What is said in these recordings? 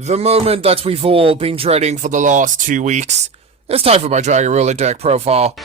The moment that we've all been dreading for the last 2 weeks. It's time for my Dragon Ruler deck profile.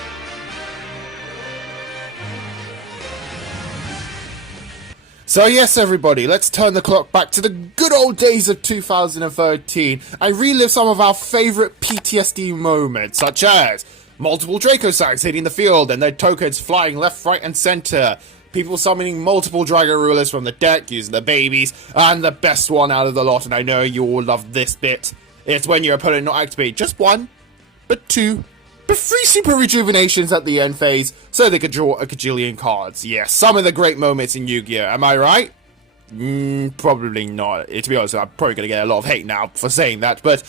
So yes everybody, let's turn the clock back to the good old days of 2013 and relive some of our favourite PTSD moments, such as multiple Draco Sacks hitting the field and their tokens flying left, right and centre, people summoning multiple Dragon Rulers from the deck using the babies, and the best one out of the lot, and I know you all love this bit, it's when your opponent not activate just one, but two, but 3 super rejuvenations at the end phase, so they could draw a gajillion cards. Yes, some of the great moments in Yu-Gi-Oh! Am I right? Probably not. To be honest, I'm probably going to get a lot of hate now for saying that, but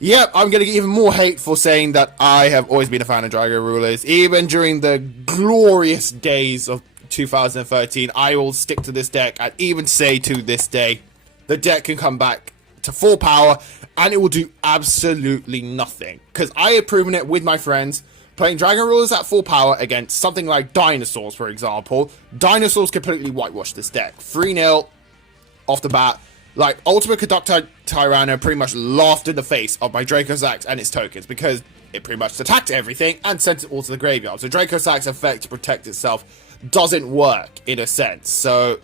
yeah, I'm going to get even more hate for saying that I have always been a fan of Dragon Rulers. Even during the glorious days of 2013, I will stick to this deck and even say to this day, the deck can come back to full power and it will do absolutely nothing. Because I have proven it with my friends, playing Dragon Rulers at full power against something like Dinosaurs, for example. Dinosaurs completely whitewashed this deck. 3-0 off the bat. Like, Ultimate Conductor Tyranno pretty much laughed in the face of my Draco Sacks and its tokens because it pretty much attacked everything and sent it all to the graveyard. So Draco Sacks' effect to protect itself doesn't work in a sense. So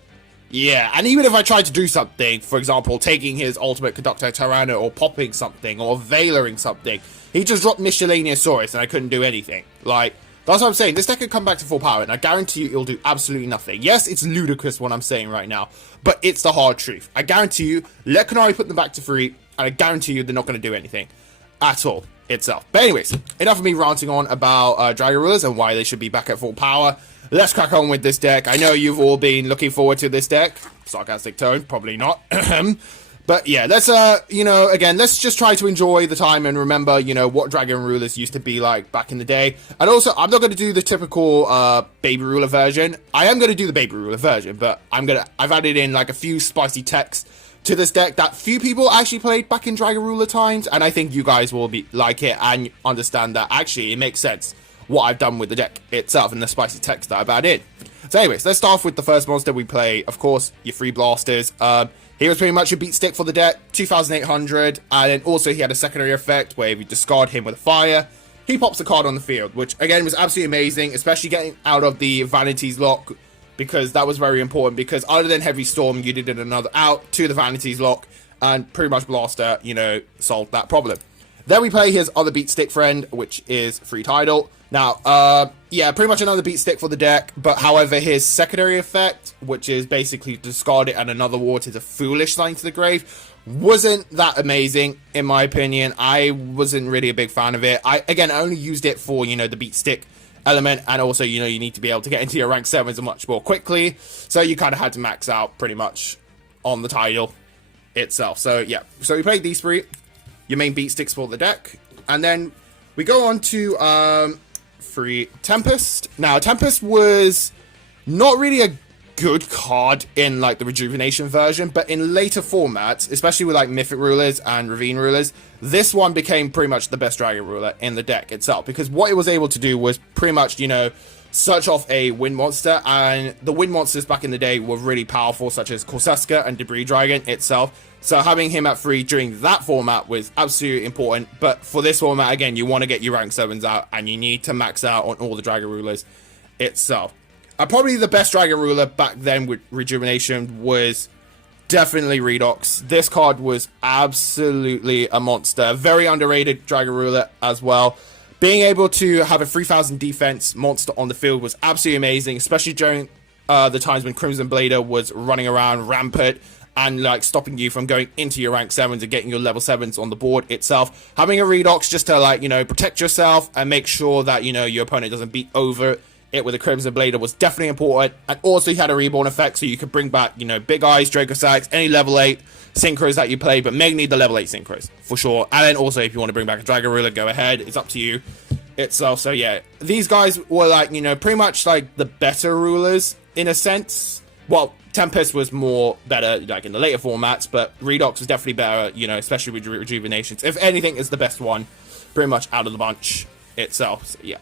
yeah, and even if I tried to do something, for example, taking his Ultimate Conductor Tyranno or popping something or Veiling something, he just dropped Miscellaneousaurus and I couldn't do anything. Like, that's what I'm saying. This deck can come back to full power and I guarantee you it'll do absolutely nothing. Yes, it's ludicrous what I'm saying right now, but it's the hard truth. I guarantee you, let Kanari put them back to free, and I guarantee you they're not going to do anything at all itself. But anyways, enough of me ranting on about Dragon Rulers and why they should be back at full power. Let's crack on with this deck. I know you've all been looking forward to this deck. Sarcastic tone, probably not. But yeah, let's, again, let's just try to enjoy the time and remember, what Dragon Rulers used to be like back in the day. And also, I'm not going to do the typical Baby Ruler version. I am going to do the Baby Ruler version, but I've added in like a few spicy techs to this deck that few people actually played back in Dragon Ruler times. And I think you guys will like it and understand that actually it makes sense what I've done with the deck itself and the spicy text that I've added in. So anyways, let's start off with the first monster we play. Of course, your 3 blasters. He was pretty much a beat stick for the deck, 2,800, and then also he had a secondary effect where if you discard him with a fire, he pops a card on the field, which again was absolutely amazing, especially getting out of the Vanities lock, because that was very important, because other than Heavy Storm, you did another out to the Vanities lock, and pretty much Blaster, solved that problem. Then we play his other beat stick friend, which is Free Tidal. Now, yeah, pretty much another beat stick for the deck, but however, his secondary effect, which is basically discard it and another ward is a Foolish Sign to the grave, wasn't that amazing, in my opinion. I wasn't really a big fan of it. I only used it for, the beat stick element, and also, you need to be able to get into your rank 7s much more quickly, so you kind of had to max out pretty much on the Tidal itself. So, yeah, so we played these 3, your main beat sticks for the deck, and then we go on to, Free Tempest. Now, Tempest was not really a good card in, like, the Rejuvenation version, but in later formats, especially with, like, Mythic Rulers and Ravine Rulers, this one became pretty much the best Dragon Ruler in the deck itself, because what it was able to do was pretty much, search off a wind monster, and the wind monsters back in the day were really powerful, such as Corseska and Debris Dragon itself. So having him at 3 during that format was absolutely important, but for this format, again, you want to get your rank 7s out, and you need to max out on all the Dragon Rulers itself. Probably the best Dragon Ruler back then with Rejuvenation was definitely Redox. This card was absolutely a monster. Very underrated Dragon Ruler as well. Being able to have a 3,000 defense monster on the field was absolutely amazing, especially during the times when Crimson Blader was running around rampant and like stopping you from going into your rank 7s and getting your level 7s on the board itself. Having a Redox just to protect yourself and make sure that, your opponent doesn't beat over it with a Crimson Blader was definitely important. And also you had a Reborn effect, so you could bring back, Big Eyes, Draco Sacks, any level 8 synchros that you play, but mainly the level 8 synchros, for sure. And then also, if you want to bring back a Dragon Ruler, go ahead. It's up to you itself. So yeah, these guys were pretty much like the better rulers in a sense. Well, Tempest was more better, in the later formats, but Redox was definitely better, especially with Rejuvenations. If anything, is the best one, pretty much out of the bunch itself. So yeah.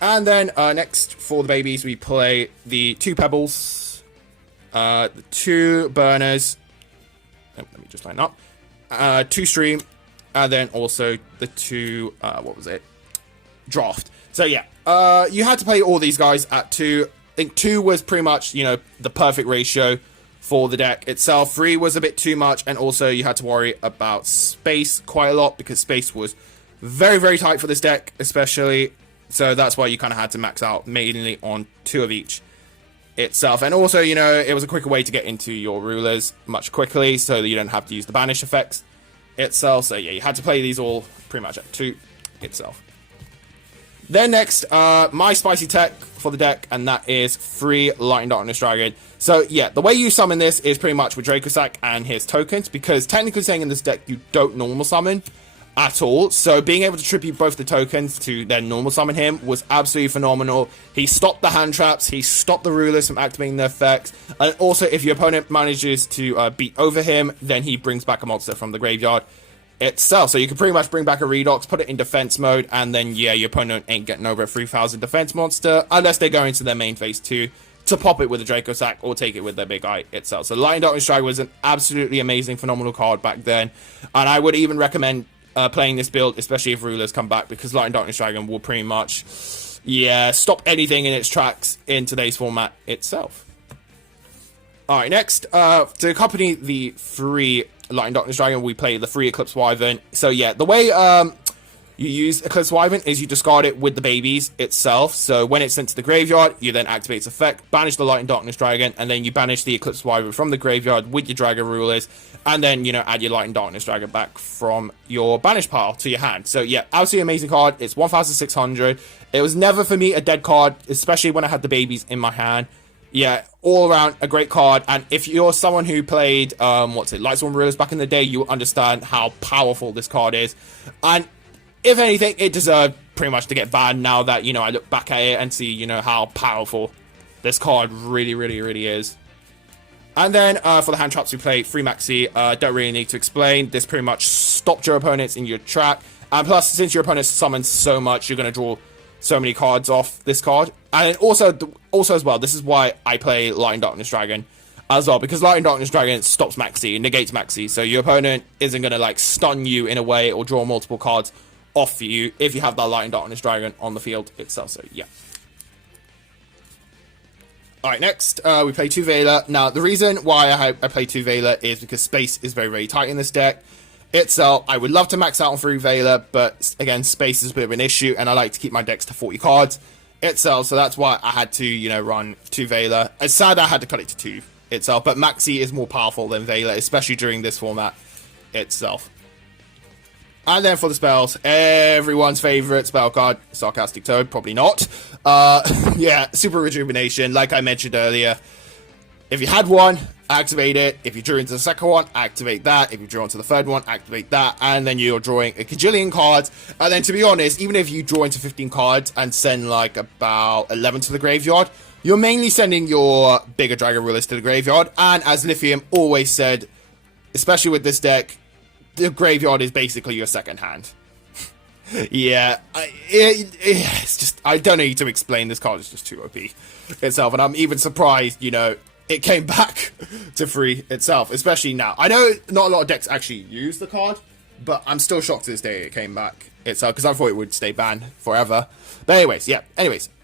And then next for the babies, we play the 2 Pebbles, the 2 Burners, just line up. 2 stream, and then also the 2, what was it? Draft. So yeah, you had to play all these guys at 2. I think 2 was pretty much, you know, the perfect ratio for the deck itself. 3 was a bit too much, and also you had to worry about space quite a lot, because space was very, very tight for this deck, especially. So that's why you kind of had to max out mainly on 2 of each itself. And also, you know, it was a quicker way to get into your rulers much quickly, so that you don't have to use the banish effects itself. So yeah, you had to play these all pretty much at 2 itself. Then next, my spicy tech for the deck, and that is 3 Lightning Darkness Dragon. So yeah, the way you summon this is pretty much with Dracossack and his tokens, because technically saying in this deck you don't normal summon at all. So being able to tribute both the tokens to then normal summon him was absolutely phenomenal. He stopped the hand traps, he stopped the rulers from activating their effects, and also if your opponent manages to beat over him, then he brings back a monster from the graveyard itself. So you can pretty much bring back a Redox, put it in defense mode, and then yeah, your opponent ain't getting over a 3000 defense monster unless they go into their main phase 2 to pop it with a Dracossack or take it with their big eye itself. So Lightning Darkness Dragon was an absolutely amazing, phenomenal card back then, and I would even recommend playing this build, especially if rulers come back, because Lightning Darkness Dragon will pretty much, yeah, stop anything in its tracks in today's format itself. Alright, next, to accompany the 3 Lightning Darkness Dragon, we play the 3 Eclipse Wyvern. So yeah, the way you use Eclipse Wyvern is you discard it with the babies itself. So when it's sent to the graveyard, you then activate its effect, banish the Lightning Darkness Dragon, and then you banish the Eclipse Wyvern from the graveyard with your Dragon Rulers, and then, you know, add your Lightning Darkness Dragon back from your banish pile to your hand. So yeah, absolutely amazing card. It's 1600. It was never for me a dead card, especially when I had the babies in my hand. Yeah, all around a great card, and if you're someone who played, Lightsworn Rulers back in the day, you will understand how powerful this card is. And if anything, it deserved pretty much to get banned now that, you know, I look back at it and see, you know, how powerful this card really, really, really is. And then, for the hand traps, we play 3 Maxi. Don't really need to explain. This pretty much stopped your opponents in your track. And plus, since your opponent summons so much, you're going to draw so many cards off this card. And also as well, this is why I play Lightning Darkness Dragon as well, because Lightning Darkness Dragon stops Maxi, negates Maxi, so your opponent isn't going to like stun you in a way or draw multiple cards off you if you have that Lightning Darkness Dragon on the field itself. So yeah. Alright, next, we play 2 Veiler. Now, the reason why I play 2 Veiler is because space is very, very tight in this deck itself. I would love to max out on 3 Veiler, but again, space is a bit of an issue, and I like to keep my decks to 40 cards itself, so that's why I had to, you know, run 2 Veiler. It's sad I had to cut it to 2 itself, but Maxi is more powerful than Veiler, especially during this format itself. And then for the spells, everyone's favorite spell card, Sarcastic Toad, probably not. Yeah, Super Rejuvenation, like I mentioned earlier. If you had one, activate it. If you drew into the second one, activate that. If you draw into the third one, activate that. And then you're drawing a cajillion cards. And then, to be honest, even if you draw into 15 cards and send like about 11 to the graveyard, you're mainly sending your bigger Dragon Rulers to the graveyard. And as Lithium always said, especially with this deck, the graveyard is basically your second hand. Yeah, it's just, I don't need to explain. This card is just too OP itself, and I'm even surprised, you know, it came back to 3 itself, especially now. I know not a lot of decks actually use the card, but I'm still shocked to this day it came back itself, because I thought it would stay banned forever. But anyways, yeah,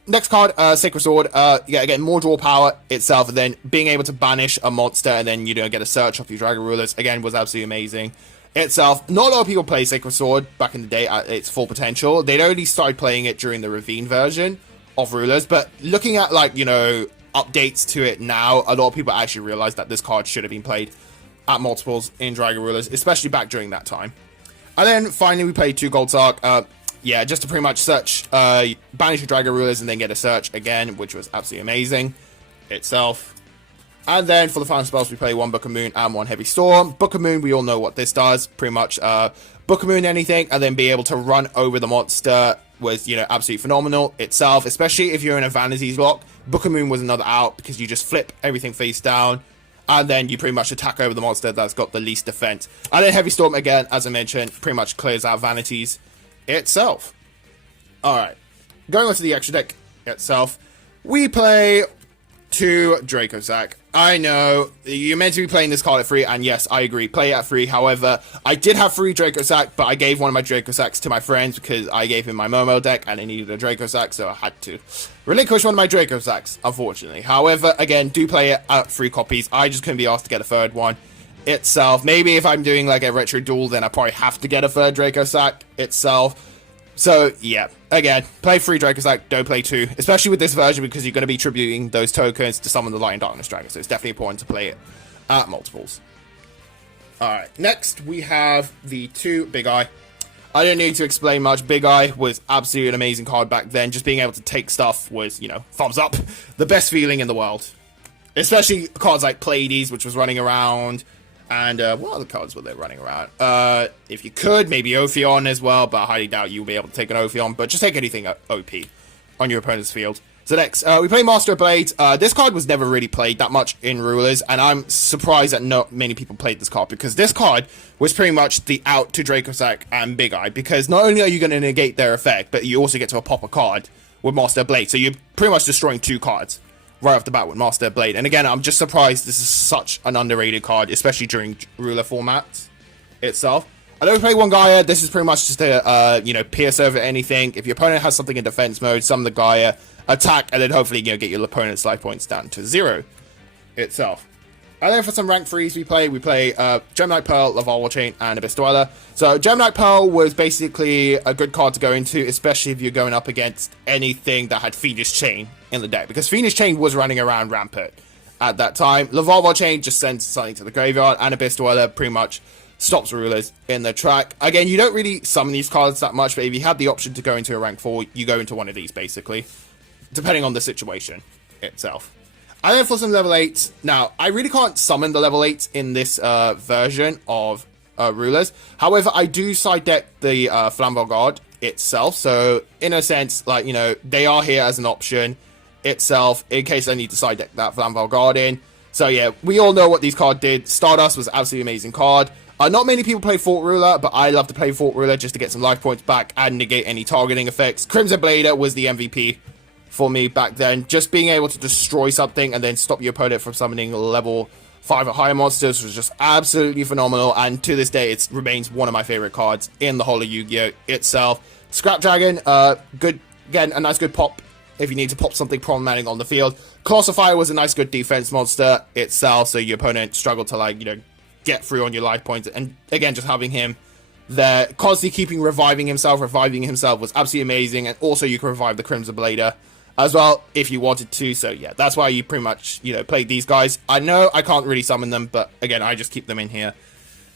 next card, Sacred Sword. Yeah, again, more draw power itself, and then being able to banish a monster and then, you know, get a search off your Dragon Rulers, again, was absolutely amazing itself. Not a lot of people play Sacred Sword back in the day at its full potential. They'd only started playing it during the Ravine version of Rulers, but looking at, like, you know, updates to it now, a lot of people actually realize that this card should have been played at multiples in Dragon Rulers, especially back during that time. And then finally we played 2 Gold Sark. Yeah, just to pretty much search, banish your Dragon Rulers and then get a search again, which was absolutely amazing itself. And then for the final spells, we play 1 Book of Moon and 1 Heavy Storm. Book of Moon, we all know what this does. Pretty much Book of Moon anything, and then be able to run over the monster was, you know, absolutely phenomenal itself. Especially if you're in a Vanities lock. Book of Moon was another out, because you just flip everything face down, and then you pretty much attack over the monster that's got the least defense. And then Heavy Storm, again, as I mentioned, pretty much clears out Vanities itself. Alright, going on to the extra deck itself, we play to Dracossack. I know, you're meant to be playing this card at free, and yes, I agree, play it at free. However, I did have free Dracossack, but I gave one of my Dracosacks to my friends because I gave him my Momo deck, and I needed a Dracossack, so I had to relinquish one of my Dracosacks, unfortunately. However, again, do play it at free copies. I just couldn't be asked to get a third one itself. Maybe if I'm doing like a retro duel, then I probably have to get a third Dracossack itself. So, yeah, again, play free Dracossack, don't play 2, especially with this version because you're going to be tributing those tokens to summon the Light and Darkness Dragon, so it's definitely important to play it at multiples. Alright, next we have the 2 Big Eye. I don't need to explain much. Big Eye was absolutely an amazing card back then. Just being able to take stuff was, you know, thumbs up. The best feeling in the world. Especially cards like Pleiades, which was running around. And what other cards were they running around? If you could, maybe Ophion as well, but I highly doubt you'll be able to take an Ophion. But just take anything OP on your opponent's field. So next, we play Master of Blades. This card was never really played that much in Rulers, and I'm surprised that not many people played this card, because this card was pretty much the out to Dracossack and Big Eye, because not only are you going to negate their effect, but you also get to pop a card with Master of Blade. So you're pretty much destroying 2 cards right off the bat with Master Blade. And again, I'm just surprised this is such an underrated card, especially during ruler formats itself. I don't play one Gaia. This is pretty much just a, you know, pierce over anything. If your opponent has something in defense mode, summon the Gaia, attack, and then hopefully, you know, get your opponent's life points down to 0 itself. And then for some rank 3s we play Gemini Pearl, Lavalval Chain, and Abyss Dweller. So Gemini Pearl was basically a good card to go into, especially if you're going up against anything that had Fiendish Chain in the deck, because Fiendish Chain was running around rampant at that time. Lavalval Chain just sends something to the graveyard, and Abyss Dweller pretty much stops rulers in the track. Again, you don't really summon these cards that much, but if you have the option to go into a rank 4, you go into one of these, basically, depending on the situation itself. And then for some level 8s, now, I really can't summon the level 8s in this version of Rulers. However, I do side deck the Flamboyant Guard itself, so in a sense, like, you know, they are here as an option itself, in case I need to side deck that Flamboyant Guard in. So yeah, we all know what these cards did. Stardust was an absolutely amazing card. Not many people play Fort Ruler, but I love to play Fort Ruler just to get some life points back and negate any targeting effects. Crimson Blader was the MVP for me back then. Just being able to destroy something and then stop your opponent from summoning level 5 or higher monsters was just absolutely phenomenal, and to this day it remains one of my favorite cards in the whole of Yu-Gi-Oh! Itself. Scrap Dragon, good, again, a nice good pop if you need to pop something problematic on the field. Colossal Fire was a nice good defense monster itself, so your opponent struggled to, like, you know, get through on your life points, and again, just having him there, constantly keeping reviving himself was absolutely amazing, and also you can revive the Crimson Blader as well if you wanted to. So yeah, that's why you pretty much, you know, played these guys. I know I can't really summon them, but again, I just keep them in here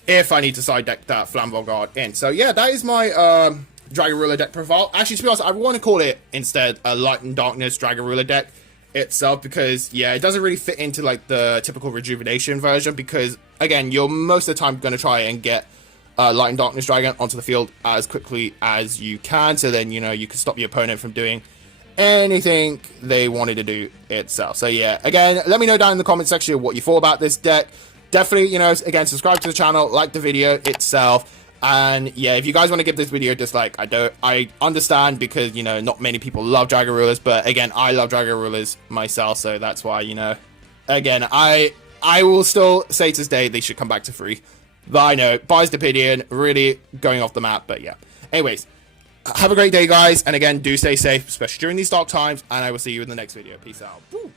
if I need to side deck that Flamboyant Guard in. So yeah, that is my Dragon Ruler deck profile. Actually, to be honest, I want to call it instead a Light and Darkness Dragon Ruler deck itself, because yeah, it doesn't really fit into like the typical Rejuvenation version, because again, you're most of the time going to try and get Light and Darkness Dragon onto the field as quickly as you can, so then, you know, you can stop your opponent from doing anything they wanted to do itself. So yeah, again, let me know down in the comment section what you thought about this deck. Definitely, you know, again, subscribe to the channel, like the video itself, and yeah, if you guys want to give this video a dislike, I understand, because, you know, not many people love Dragon Rulers, but again, I love Dragon Rulers myself, so that's why, you know, again, I will still say to this day they should come back to free. But I know, Biased Opinion, really going off the map, but yeah. Anyways, have a great day, guys, and again, do stay safe, especially during these dark times, and I will see you in the next video. Peace out. Woo.